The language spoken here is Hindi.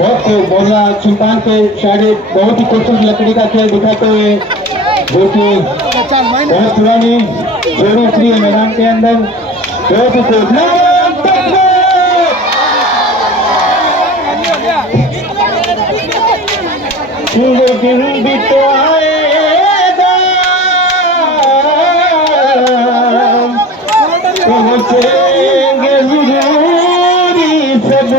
बहुत बोला सुल्तान के शायद बहुत ही खूबसूरत लकड़ी का खेल दिखाते हुए जो कि बहुत पुरानी जोड़ी उतरी है मैदान के अंदर। बहुत ही खूबसूरत दिन भी तो आएगा पहुंचेंगे जरूरी सब